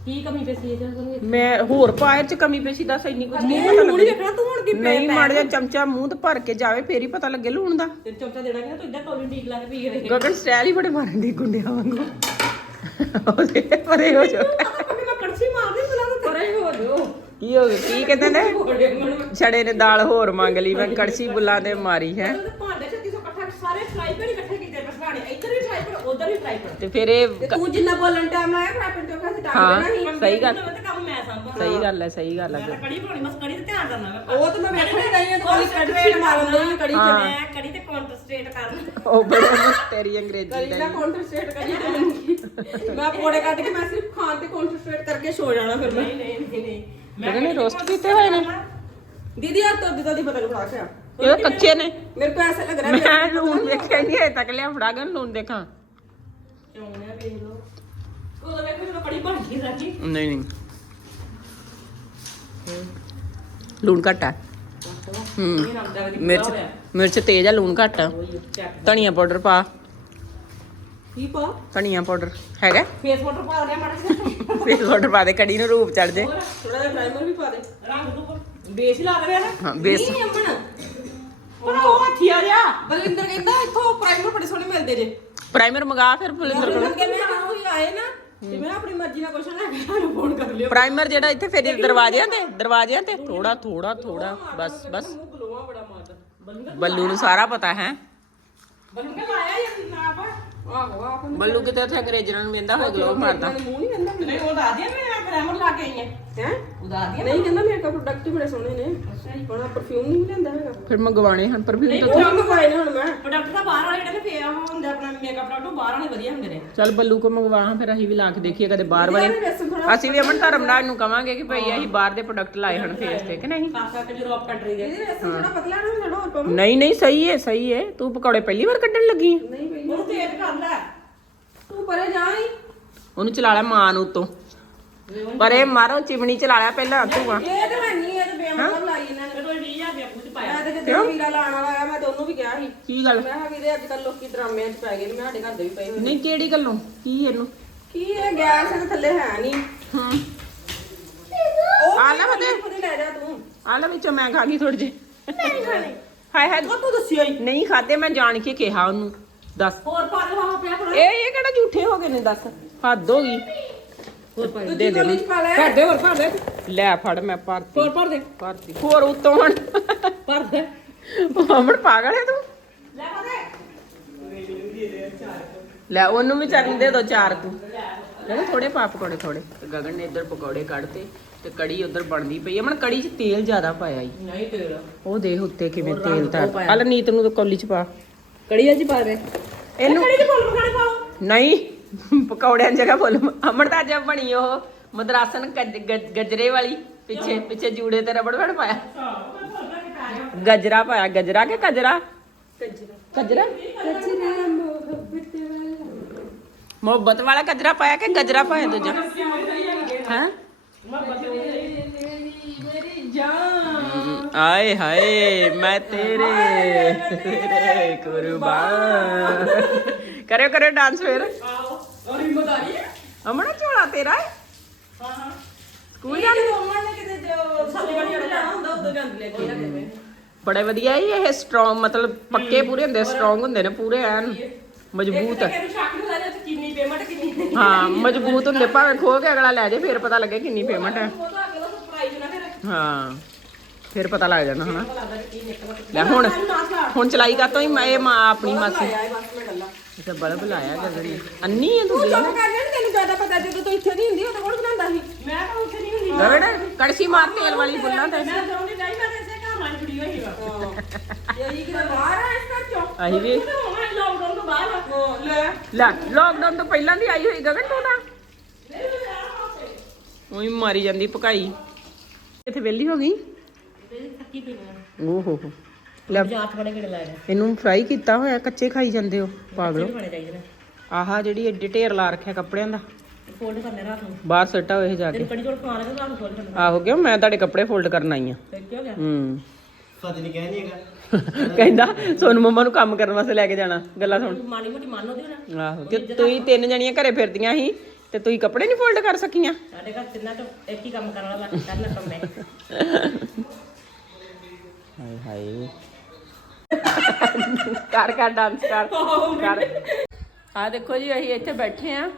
[SPEAKER 5] ਕੀ ਕਮੀ ਇਹਦੇ
[SPEAKER 1] ਮੈਂ ਹੋਰ ਪਾਏ ਚ ਕਮੀ ਪੇਸ਼ੀ ਦੱਸ ਇੰਨੀ ਕੁਝ ਨਹੀਂ ਪਤਾ
[SPEAKER 5] ਲੂਣ ਹੀ
[SPEAKER 1] ਲੱਗੇ
[SPEAKER 5] ਵੇਖਣਾ ਤੂੰ ਹੁਣ ਕੀ
[SPEAKER 1] ਨਹੀਂ ਮਾੜਾ ਜਿਹਾ ਚਮਚਾ ਮੂੰਹ ਤੇ ਭਰ ਕੇ ਜਾਵੇ ਫੇਰ ਹੀ ਪਤਾ ਲੱਗੇ ਲੂਣ ਦਾ।
[SPEAKER 5] ਤੇ ਚਮਚਾ ਦੇਣਾ ਕਿ ਤੂੰ ਇਦਾਂ ਕੌਲੀ ਢੀਕ ਲਾ ਕੇ ਪੀ ਗਏ
[SPEAKER 1] ਗਗਨ ਸਟਾਈਲ ਹੀ ਬੜੇ ਮਾਰਨ ਦੀ ਗੁੰਡਿਆਂ ਵਾਂਗੂ। ਉਹਦੇ ਪਰੇ ਹੋ ਜਾ।
[SPEAKER 5] ਮੈਂ ਕੜਛੀ ਮਾਰਦੀ ਬੁਲਾ ਤੂੰ ਪਰੇ ਹੋ ਜੋ
[SPEAKER 1] ਕੀ ਹੋ ਗਿਆ? ਕੀ ਕਹਿੰਦੇ ਨੇ? ਛੜੇ ਨੇ ਦਾਲ ਹੋਰ ਮੰਗ ਲਈ ਮੈਂ ਕੜਛੀ ਬੁੱਲਾਂ ਦੇ ਮਾਰੀ ਹੈ।
[SPEAKER 5] ਭਾਂਡੇ 3600 ਇਕੱਠਾ ਸਾਰੇ ਫਰਾਈ ਪੈਨ ਇਕੱਠੇ ਕੀਤੇ ਪਸਵਾਣੇ ਇੱਧਰ ਵੀ ਫਰਾਈ ਪੈਨ ਉਧਰ ਵੀ
[SPEAKER 1] ਤੇ ਫਿਰ ਇਹ
[SPEAKER 5] ਤੇ ਤੂੰ ਜਿੰਨਾ ਬੋਲਣ ਟਾਈਮ ਲਾਇਆ ਫਿਰ ਆਪਣੇ ਚੋਕਾ ਸੀ
[SPEAKER 1] ਹਾਂ,
[SPEAKER 5] ਟਾਈਮ ਦੇਣਾ
[SPEAKER 1] ਸਹੀ ਗੱਲ।
[SPEAKER 5] ਤੇ ਕੰਮ ਮੈਂ ਸੰਭਾਲ।
[SPEAKER 1] ਸਹੀ ਗੱਲ ਹੈ ਸਹੀ ਗੱਲ ਹੈ
[SPEAKER 5] ਕੜੀ ਬਣਾਉਣੀ ਬਸ ਕੜੀ ਤੇ ਧਿਆਨ ਕਰਨਾ ਮੈਂ ਉਹ ਤਾਂ ਮੈਂ ਬੈਠਾ ਹੀ ਰਹੀ ਹਾਂ ਕੜੀ ਕੜੀ ਮਾਰਨ ਦੀ ਕੜੀ ਚ
[SPEAKER 1] ਹਾਂ।
[SPEAKER 5] ਮੈਂ। ਕੜੀ ਤੇ ਕਾਉਂਟਰ ਕਰਨਾ
[SPEAKER 1] ਉਹ ਬੜੇ ਤੇਰੀ ਅੰਗਰੇਜ਼ੀ
[SPEAKER 5] ਕੜੀ
[SPEAKER 1] ਦਾ ਹੀ।
[SPEAKER 5] ਸਟੇਟ ਕਰੀ ਮੈਂ ਪੋੜੇ ਕੱਢ ਕੇ ਮੈਂ ਸਿਰਫ ਖਾਣ ਤੇ ਕਾਉਂਟਰ ਸਟੇਟ ਕਰਕੇ ਸੋ ਜਾਣਾ ਫਿਰ ਮੈਂ। ਨਹੀਂ ਨਹੀਂ ਨਹੀਂ ਨਹੀਂ।
[SPEAKER 1] ਗਗਨ ਨੇ ਰੋਸਟ ਕੀਤੇ ਹੋਏ ਨੇ।
[SPEAKER 5] ਦੀਦੀ ਯਾਰ ਤੋਂ ਦਿੱਤਾ ਦੀ ਪਤਾ ਨਹੀਂ ਫੜਾ ਕੇ ਆ।
[SPEAKER 1] ਇਹ ਤਾਂ ਕੱਚੇ ਨੇ।
[SPEAKER 5] ਮੇਰੇ ਕੋ ਐਸਾ ਲੱਗ ਰਿਹਾ ਹੈ
[SPEAKER 1] ਮੈਂ ਲੂਣ ਦੇਖਿਆ ਨਹੀਂ ਹਜੇ ਤੱਕ ਲਿਆ ਫੜਾ ਗਨ ਲੂਣ ਦੇਖਾਂ।
[SPEAKER 5] ਕਿਉਂ ਨਾ ਵੇਖ ਲੋ ਉਹ ਵੇਖੋ ਜਦੋਂ ਕੜੀ ਬਣ ਗਈ ਸਾਡੀ
[SPEAKER 1] ਨਹੀਂ ਨਹੀਂ। ਲੂਣ ਘੱਟ ਆ। ਹੂੰ।
[SPEAKER 5] ਇਹ ਨਾਮ ਦਾ
[SPEAKER 1] ਮਿਰਚ ਮਿਰਚ ਤੇਜ਼ ਆ ਲੂਣ ਘੱਟ ਆ। ਧਨੀਆ ਪਾਊਡਰ ਪਾ।
[SPEAKER 5] ਕੀ ਪਾ?
[SPEAKER 1] ਧਨੀਆ ਪਾਊਡਰ। ਹੈਗਾ?
[SPEAKER 5] ਫੇਸ ਵਾਟਰ ਪਾ ਦੇ ਮਾੜਾ ਜਿਹਾ।
[SPEAKER 1] ਫਿਰ ਪਾਊਡਰ ਪਾ ਦੇ ਕੜੀ ਨੂੰ ਰੂਪ ਚੜ ਜੇ।
[SPEAKER 5] ਹੋਰ ਥੋੜਾ ਜਿਹਾ ਪ੍ਰਾਈਮਰ ਵੀ ਪਾ ਦੇ। ਰੰਗ ਤੋਂ ਬੇਸ ਹੀ ਲੱਗ ਰਿਹਾ ਨਾ।
[SPEAKER 1] ਹਾਂ, base।
[SPEAKER 5] ਨਹੀਂ ਅਮਨ। ਪਰ ਉਹ ਹੱਥੀ ਆ ਜਾ ਬਲਿੰਦਰ ਕਹਿੰਦਾ ਇੱਥੋਂ ਪ੍ਰਾਈਮਰ ਬੜੇ ਸੋਹਣੇ ਮਿਲਦੇ ਜੇ।
[SPEAKER 1] ਪ੍ਰਾਈਮਰ ਮੰਗਾ ਫਿਰ ਫੁਲਿੰਦਰ ਕੋਲ।
[SPEAKER 5] ਜਦੋਂ ਤੁਸੀਂ ਆਏ ਨਾ ਤੇ ਮੈਂ ਆਪਣੀ ਮਰਜ਼ੀ ਨਾਲ ਕੁਛ ਲੈ ਕੇ ਤੁਹਾਨੂੰ ਫੋਨ ਕਰ ਲਿਓ।
[SPEAKER 1] ਪ੍ਰਾਈਮਰ ਜਿਹੜਾ ਇੱਥੇ ਫਿਰ ਦਰਵਾਜ਼ਿਆਂ ਤੇ ਦਰਵਾਜ਼ਿਆਂ ਤੇ ਥੋੜਾ ਥੋੜਾ ਥੋੜਾ ਬਸ ਬਸ।
[SPEAKER 5] ਮੂੰਹ ਬਲੂਆ ਬੜਾ ਮਾਰਦਾ ਬਲਿੰਦਰ
[SPEAKER 1] ਬੱਲੂ ਨੂੰ ਸਾਰਾ ਪਤਾ ਹੈ।
[SPEAKER 5] ਬਲਿੰਦਰ ਲਾਇਆ ਜਾਂ ਕਿੰਨਾ ਆਪ ਆਹੋ ਆਪ ਨੂੰ
[SPEAKER 1] ਬੱਲੂ ਕਿਤੇ ਉੱਥੇ ਅੰਗਰੇਜ਼ਾਂ ਨੂੰ ਵੇਂਦਾ ਹੋਇਆ ਗਲੋ ਮਾਰਦਾ।
[SPEAKER 5] ਮੂੰਹ ਨਹੀਂ ਕਹਿੰਦਾ ਨਹੀਂ ਉਹ ਦੱਸ ਦਿਆ ਮੈਂ। ਗ੍ਰਾਮਰ ਲਾ ਕੇ ਆਈ ਹਾਂ? ਹੈ ਉਹ ਦਿਆ ਨਹੀਂ ਕਹਿੰਦਾ ਮੇਕਅਪ ਪ੍ਰੋਡਕਟ ਬੜੇ ਸੋਹਣੇ ਨੇ। ਅੱਛਾ ਜੀ। ਹੁਣ ਪਰਫਿਊਮ ਨਹੀਂ ਲੈਂਦਾ ਹੈਗਾ।
[SPEAKER 1] ਫਿਰ ਮੰਗਵਾਣੇ ਹਨ ਪਰਫਿਊਮ ਤਾਂ
[SPEAKER 5] ਉਹ ਮੰਗਵਾਏ ਨੇ ਹੁਣ ਮੈਂ। ਪ੍ਰੋਡਕਟ ਤਾਂ ਬਾਹਰ ਵਾਲੇ ਜਿਹੜੇ ਨੇ ਫੇਰ ਉਹ ਹੁੰਦੇ ਆਪਣਾ ਮੇਕਅਪ ਪ੍ਰੋਡਕਟ ਬਾਹਰ ਵਾਲੇ ਵਧੀਆ ਹੁੰਦੇ ਨੇ।
[SPEAKER 1] ਚੱਲ ਬੱਲੂ ਕੋ ਮੰਗਵਾਹਾਂ ਫਿਰ ਅਸੀਂ ਵੀ ਲਾ ਕੇ ਦੇਖੀਏ ਕਦੇ ਬਾਹਰ ਵਾਲੇ। ਅਸੀਂ ਵੀ ਅਮਨ ਧਰਮਰਾਜ ਨੂੰ ਕਵਾਂਗੇ ਕਿ ਭਈ ਅਸੀਂ ਬਾਹਰ ਦੇ ਪ੍ਰੋਡਕਟ ਲਾਏ ਹਨ ਫੇਸ ਤੇ ਕਿ ਨਹੀਂ?
[SPEAKER 5] ਖਾਸਾ ਕਿ ਯੂਰਪ ਕੰਟਰੀ ਦੇ। ਇਹਦੇ ਵੈਸੇ ਥੋੜਾ ਪਤਲਾ ਨਾ ਥੋੜਾ ਹੋਰ ਪਾਵਾਂ।
[SPEAKER 1] ਨਹੀਂ ਨਹੀਂ ਸਹੀ ਹੈ ਸਹੀ ਹੈ ਤੂੰ ਪਕੌੜੇ ਪਹਿਲੀ ਵਾਰ ਕੱਢਣ ਲੱਗੀ ਹੈ
[SPEAKER 5] ਨਹੀਂ ਬਈ ਉਹਨੂੰ ਤੇਜ਼ ਕਰ ਲੈ। ਤੂੰ ਪਰੇ ਜਾ ਹੀ
[SPEAKER 1] ਉਹਨੂੰ ਚਲਾ ਲਿਆ ਮਾਂ ਨੂੰ ਉੱਤੋਂ। ਪਰ ਇਹ ਮਾਰੋ ਚਿਮਣੀ ਚਲਾ ਲਿਆ ਪਹਿਲਾਂ ਤੂੰ ਆ
[SPEAKER 5] ਇਹ ਤਾਂ ਹੈ ਨਹੀਂ ਇਹ ਤਾਂ ਬੇਮਤਲਬ ਲਾਈ ਇਹਨਾਂ ਨੇ। ਕੋਈ 20000 ਹਾਡੀਆਂ ਮੂੰਹ ਚ ਪਾਇਆ। ਮੈਂ ਤੇ ਜਦੋਂ ਵੀਰਾ ਲਾਣ ਵਾਲਾ ਆਇਆ ਮੈਂ ਤਾਂ ਉਹਨੂੰ ਵੀ ਕਿਹਾ ਸੀ।
[SPEAKER 1] ਕੀ ਗੱਲ?
[SPEAKER 5] ਮੈਂ ਕਿਹਾ ਵੀਰੇ ਅੱਜ ਕੱਲ ਲੋਕੀ ਡਰਾਮਿਆਂ 'ਚ ਪੈ ਗਏ ਨੇ ਮੈਂ ਸਾਡੇ ਘਰ ਦੇ ਵੀ ਪਏ ਹੋਏ ਨੇ।
[SPEAKER 1] ਨਹੀਂ ਕਿਹੜੀ ਗੱਲੋਂ? ਕੀ ਇਹਨੂੰ?
[SPEAKER 5] ਕੀ ਇਹ ਗੈਸ ਦੇ ਥੱਲੇ ਹੈ ਨਹੀਂ
[SPEAKER 1] ਹਾਂ।
[SPEAKER 5] ਉਹ
[SPEAKER 1] ਆ ਲੈ ਫਤਿਹ।
[SPEAKER 5] ਉਹਦੇ ਲੈ ਜਾ ਤੂੰ।
[SPEAKER 1] ਆ ਲੈ ਵਿੱਚੋਂ ਮੈਂ ਖਾ ਗਈ ਥੋੜੇ ਜੇ ਹਾਏ ਹਾਏ।
[SPEAKER 5] ਉਹ ਤੂੰ ਦੱਸਿਆ ਹੀ
[SPEAKER 1] ਨਹੀਂ ਖਾਦੇ ਮੈਂ ਜਾਣ ਕੇ ਕਿਹਾ ਉਹਨੂੰ। ਦੱਸ।
[SPEAKER 5] ਹੋਰ ਪਾ ਦੇ ਹਾਂ ਪਿਆ ਥੋੜਾ
[SPEAKER 1] ਇਹ ਇਹ ਕਿਹੜਾ ਝੂਠੇ ਹੋ ਗਏ ਨੇ ਦੱਸ। ਹੱਦ ਹੋ ਗਈ। ਹੋਰ ਪਾ ਦੇ ਦੇ
[SPEAKER 5] ਕੋਲੀ ਚ ਪਾ ਲੈ।
[SPEAKER 1] ਭਰ ਦੇ ਹੋਰ ਭਰ ਦੇ। ਲੈ ਫੜ ਮੈਂ ਭਰਤੀ।
[SPEAKER 5] ਹੋਰ ਭਰ ਦੇ।
[SPEAKER 1] ਭਰਤੀ। ਹੋਰ ਉਤੋਂ ਹੁਣ।
[SPEAKER 5] ਭਰ ਦੇ।
[SPEAKER 1] ਹਮੜ ਪਾਗਲ ਹੈ ਤੂੰ?
[SPEAKER 5] ਲੈ ਪਾ ਦੇ।
[SPEAKER 1] ਲੈ ਉਹਨੂੰ ਵੀ ਚਰਨ ਦੇ ਦੋ ਚਾਰ ਤੂੰ ਲੈ ਥੋੜੇ ਪਾ ਪਕੌੜੇ ਥੋੜੇ ਤੇ ਗਗਨ ਨੇ ਇੱਧਰ ਪਕੌੜੇ ਕੱਢਤੇ ਤੇ ਕੜੀ ਉਧਰ ਬਣਦੀ ਪਈ ਕੜੀ 'ਚ ਤੇਲ ਜ਼ਿਆਦਾ ਪਾਇਆ ਈ।
[SPEAKER 5] ਨਹੀਂ ਤੇਰਾ
[SPEAKER 1] ਉਹ ਦੇਖ ਉੱਤੇ ਕਿਵੇਂ ਤੇਲ ਤਾਂ ਨੂੰ ਤਾਂ ਕੌਲੀ 'ਚ ਪਾ।
[SPEAKER 5] ਕੜੀ ਅੱਜ ਪਾ ਦੇ।
[SPEAKER 1] ਇਹਨੂੰ
[SPEAKER 5] ਕੜੀ ਚ ਫੁੱਲ ਮਖਾਣੇ ਪਾਓ।
[SPEAKER 1] ਨਹੀਂ। ਪਕੌੜਿਆਂ ਦੀ ਜਗ੍ਹਾ ਫੁੱਲ ਅਮਨ ਤਾਂ ਬਣੀ ਉਹ ਮਦਰਾਸਨ ਗੱਜ- ਗੱਜ- ਗਜਰੇ ਵਾਲੀ। ਪਿੱਛੇ ਪਿੱਛੇ ਜੂੜੇ ਤੇ ਰਬੜ ਬੜ ਪਾਇਆ। ਗਜਰਾ ਪਾਇਆ। ਗਜਰਾ ਕਿ ਕਜਰਾ? ਕਜਰਾ? ਮੁਹੱਬਤ ਵਾਲਾ ਕਜਰਾ ਪਾਇਆ ਕਿ ਗਜਰਾ ਪਾਇਆ ਦੂਜਾ? ਹਾਂ? ਆਏ ਹਾਏ, ਮੈਂ ਤੇਰੇ ਤੇਰੇ ਕੁਰਬਾਨ। ਕਰਿਓ ਕਰਿਓ ਡਾਂਸ ਫੇਰ।
[SPEAKER 5] ਔਰ ਹਿੰਮਤਾਰੀ
[SPEAKER 1] ਅਮਣਾ ਝੋਲਾ ਤੇਰਾ ਹੈ?
[SPEAKER 5] ਸਕੂਲ ਜਾਂਦੇ ਮੰਮਾ ਨੇ ਕਿਤੇ ਜੋ ਸਾਲੀ ਵਾਲੀ ਜਾਣਾ ਹੁੰਦਾ ਉਦੋਂ ਜਾਂਦੀ ਲੈ ਕੇ ਜਾਂਦੇ
[SPEAKER 1] ਬੜੇ ਵਧੀਆ ਹੀ ਇਹ ਸਟਰੋਂਗ ਮਤਲਬ ਪੱਕੇ ਪੂਰੇ ਹੁੰਦੇ ਸਟਰੋਂਗ ਹੁੰਦੇ ਨੇ ਪੂਰੇ ਐਨ ਮਜ਼ਬੂਤ। ਹਾਂ ਮਜ਼ਬੂਤ ਹੁੰਦੇ ਭਾਵੇਂ ਖੋ ਕੇ ਅਗਲਾ ਲੈ ਜੇ ਫਿਰ ਪਤਾ ਲੱਗੇ ਕਿੰਨੀ ਪੇਮੈਂਟ ਹੈ।
[SPEAKER 5] ਤਾਂ
[SPEAKER 1] ਹਾਂ ਫਿਰ ਪਤਾ ਲੱਗ ਜਾਣਾ ਹਨਾ। ਲੈ ਹੁਣ ਹੁਣ ਚਲਾਈ ਕਾ ਹੀ ਮੈਂ ਇਹ ਮਾਂ ਆਪਣੀ ਮਾਸੀ।
[SPEAKER 5] ਗੱਲਾਂ
[SPEAKER 1] ਤੇ ਬਲਬ ਲਾਇਆ ਕਰਦੇ ਨੇ ਅੰਨੀ ਹੈ ਤੂੰ
[SPEAKER 5] ਤੂੰ ਚੁੱਪ ਕਰ ਜਾ ਤੈਨੂੰ ਜ਼ਿਆਦਾ ਪਤਾ ਜਦੋਂ ਤੂੰ ਇੱਥੇ ਨਹੀਂ ਹੁੰਦੀ ਉਦੋਂ ਕੌਣ ਬਣਾਉਂਦਾ ਸੀ? ਮੈਂ ਤਾਂ ਉੱਥੇ ਨਹੀਂ ਹੁੰਦੀ।
[SPEAKER 1] ਗਗਨ ਕੜਛੀ ਮਾਰ ਤੇਲ ਵਾਲੀ ਬੁੱਲਾਂ ਤੇ।
[SPEAKER 5] ਮੈਂ ਜਾਉਂਦੀ ਜਾਈ ਮੈਂ ਇਸੇ ਕੰਮ ਨਾਲ ਜੁੜੀ ਹੋਈ ਹਾਂ। ਇਹ ਕਿਤੇ ਬਾਹਰ ਆ ਇਸ ਘਰ ਚੋਂ।
[SPEAKER 1] ਅਸੀਂ ਵੀ।
[SPEAKER 5] ਤੂੰ ਤਾਂ ਹੁਣ ਲਾਕਡਾਊਨ ਤੋਂ ਬਾਹਰ ਆ। ਲੈ।
[SPEAKER 1] ਲੈ ਲੋਕਡਾਊਨ ਤੋਂ ਪਹਿਲਾਂ ਦੀ ਆਈ ਹੋਈ ਗਗਨ ਤੂੰ ਤਾਂ। ਉਹੀ ਮਾਰੀ ਜਾਂਦੀ ਪਕਾਈ ਇੱਥੇ ਵਿਹਲੀ ਹੋ ਗਈ?
[SPEAKER 5] ਥੱਕੀ ਪਈ ਮੈਂ।
[SPEAKER 1] ਓਹ ਹੋ ਹੋ। ਲੈ
[SPEAKER 5] ਜਾਤ ਬੜੇ ਕਿਹੜੇ ਲਾਏ ਨੇ?
[SPEAKER 1] ਇਹਨੂੰ ਫਰਾਈ ਕੀਤਾ ਹੋਇਆ ਕੱਚੇ ਖਾਈ ਜਾਂਦੇ ਹੋ ਪਾਗਲੋ
[SPEAKER 5] ਬਣੇ ਚਾਹੀਦੇ ਨੇ।
[SPEAKER 1] ਆਹਾ ਜਿਹੜੀ ਐਡੀ ਢੇਰ ਲਾ ਰੱਖਿਆ ਕੱਪੜਿਆਂ ਦਾ।
[SPEAKER 5] ਫੋਲਡ ਕਰਨੇ ਰਾਤ ਨੂੰ।
[SPEAKER 1] ਬਾਹਰ ਸੱਟਾ ਹੋਏ ਜਾ ਕੇ।
[SPEAKER 5] ਕੜੀ ਚੋਲ ਖਵਾ ਲਗਾ ਰਾਤ ਨੂੰ ਫੋਲਡ ਕਰਨਾ
[SPEAKER 1] ਆਹੋ ਕਿਉਂ? ਮੈਂ ਤੁਹਾਡੇ ਕੱਪੜੇ ਫੋਲਡ ਕਰਨ ਆਈ ਆ
[SPEAKER 5] ਤੇ ਕੀ ਹੋ ਗਿਆ?
[SPEAKER 1] ਹੂੰ।
[SPEAKER 3] ਫਤਿਹ ਨਹੀਂ ਕਹਿ ਨਹੀਂ ਹੈਗਾ।
[SPEAKER 1] ਕਹਿੰਦਾ ਸੋਨੂੰ ਮੰਮਾ ਨੂੰ ਕੰਮ ਕਰਨ ਵਾਸਤੇ ਲੈ ਕੇ ਜਾਣਾ। ਗੱਲਾਂ ਸੁਣ।
[SPEAKER 5] ਮਾੜੀ ਮੋਟੀ ਮੰਨ ਉਹਦੀ ਨਾ
[SPEAKER 1] ਆਹੋ ਕਿ ਤੁਸੀਂ ਤਿੰਨ ਜਣੀਆਂ ਘਰੇ ਫਿਰਦੀਆਂ ਸੀ ਤੇ ਤੁਸੀਂ ਕੱਪੜੇ ਨਹੀਂ ਫੋਲਡ ਕਰ ਸਕੀਆਂ।
[SPEAKER 5] ਸਾਡੇ ਘਰ ਤਿੰਨਾਂ ਤੋਂ ਇੱਕ ਹੀ ਕੰਮ ਕਰਨ ਵਾਲਾ ਕਰਨਾ ਕੰਮ ਹੈ
[SPEAKER 1] ਹਾਏ ਹਾਏ। ਕਰ ਕਰ ਡਾਂਸ ਕਰ। ਕਰ। ਆ ਦੇਖੋ ਜੀ ਅਸੀਂ ਇੱਥੇ ਬੈਠੇ ਆ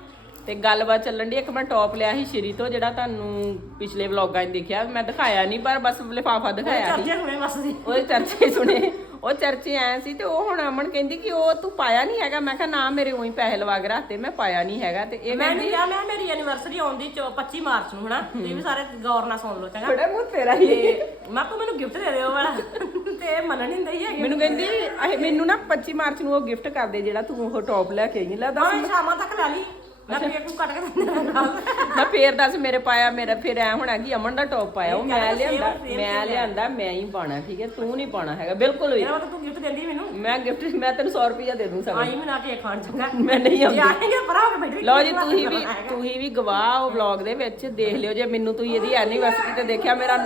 [SPEAKER 1] ਤੇ ਗੱਲਬਾਤ ਚੱਲਣ ਦੀ ਇੱਕ ਮੈਂ ਟੌਪ ਲਿਆ ਸੀ ਸ਼੍ਰੀ ਤੋਂ ਜਿਹੜਾ ਤੁਹਾਨੂੰ ਪਿਛਲੇ ਵਲੌਗਾਂ 'ਚ ਦੇਖਿਆ। ਮੈਂ ਦਿਖਾਇਆ ਨਹੀਂ ਪਰ ਬਸ ਲਿਫਾਫਾ ਦਿਖਾਇਆ ਸੀ।
[SPEAKER 5] ਚਰਚੇ ਹੁਣੇ ਬਸ ਸੀ
[SPEAKER 1] ਉਹਦੇ ਚਰਚੇ ਸੁਣੇ। ਉਹ ਚਰਚੇ ਆਏ ਸੀ ਤੇ ਉਹ ਹੁਣ ਅਮਨ ਕਹਿੰਦੀ ਕਿ ਉਹ ਤੂੰ ਪਾਇਆ ਨਹੀਂ ਹੈਗਾ। ਮੈਂ ਕਿਹਾ ਨਾ ਮੇਰੇ ਉਹੀ ਪੈਸੇ ਲਵਾ ਕੇ ਰੱਖਤੇ ਮੈਂ ਪਾਇਆ ਨਹੀਂ ਹੈਗਾ ਤੇ ਇਹ
[SPEAKER 5] ਮੈਂ
[SPEAKER 1] ਕਹਿੰਦੀ
[SPEAKER 5] ਕਿਹਾ ਮੈਂ ਮੇਰੀ ਐਨੀਵਰਸਰੀ ਆਉਂਦੀ 25 ਮਾਰਚ ਨੂੰ ਹਨਾ? ਤੁਸੀਂ ਵੀ ਸਾਰੇ ਗੌਰ ਨਾਲ ਸੁਣ ਲਓ ਚੰਗਾ?
[SPEAKER 1] ਬੜਾ ਮੂੰਹ ਤੇਰਾ ਹੀ
[SPEAKER 5] ਤੇ ਮੈਂ ਕੋ ਮੈਨੂੰ ਗਿਫਟ ਦੇ ਦਿਓ ਵਾਲਾ। ਤੇ ਇਹ ਮੰਨਣ ਨਹੀਂ ਦਈ ਹੈਗੀ।
[SPEAKER 1] ਮੈਨੂੰ ਕਹਿੰਦੀ ਇਹ ਮੈਨੂੰ ਨਾ 25 ਮਾਰਚ ਨੂੰ ਉਹ ਗਿਫਟ ਕਰ ਦੇ ਜਿਹੜਾ ਤੂੰ ਉਹ ਟੌਪ ਲੈ ਕੇ ਆਈ ਲੈ ਦੱਸ
[SPEAKER 5] ਹਾਂ ਸ਼ਾਮਾਂ ਤੱਕ ਲੈ ਲਈ। ਮੈਂ ਕੇਕ ਨੂੰ ਕੱਟ ਕੇ ਦਿੰਦੇ ਨਾਲ।
[SPEAKER 1] ਨਾ ਫੇਰ ਦੱਸ ਮੇਰੇ ਪਾਇਆ ਮੇਰਾ ਫਿਰ ਐ ਹੋਣਾ ਕਿ ਅਮਨ ਦਾ ਟੌਪ ਪਾਇਆ ਉਹ ਮੈਂ ਲਿਆਂਦਾ ਮੈਂ ਲਿਆਂਦਾ। ਮੈਂ ਹੀ ਪਾਣਾ ਠੀਕ ਹੈ ਤੂੰ ਨਹੀਂ ਪਾਣਾ ਹੈਗਾ ਬਿਲਕੁਲ ਵੀ।
[SPEAKER 5] ਮਤਲਬ ਤੂੰ ਗਿਫਟ ਦਿੰਦੀ ਮੈਨੂੰ?
[SPEAKER 1] ਮੈਂ ਗਿਫਟ ਮੈਂ ਤੈਨੂੰ 100 ਰੁਪਇਆ ਦੇ ਦੂੰ ਸਭ
[SPEAKER 5] ਆਈ ਮੈਂ ਨਾ ਕੇ ਖਾਣ ਚੰਗਾ।
[SPEAKER 1] ਮੈਂ ਨਹੀਂ
[SPEAKER 5] ਜੇ
[SPEAKER 1] ਆਉਂਦੀ।
[SPEAKER 5] ਆਏਗੇ ਪਰਾ ਹੋ ਕੇ ਬੈਠੀ
[SPEAKER 1] ਲਓ ਜੀ ਤੁਸੀਂ ਵੀ ਤੁਸੀਂ ਵੀ ਗਵਾਹ ਹੋ ਵਲੌਗ ਦੇ ਵਿੱਚ ਦੇਖ ਲਿਓ ਜੇ ਮੈਨੂੰ ਤੁਸੀਂ ਇਹਦੀ ਐਨੀਵਰਸਰੀ ਤੇ ਦੇਖਿਆ ਮੇਰਾ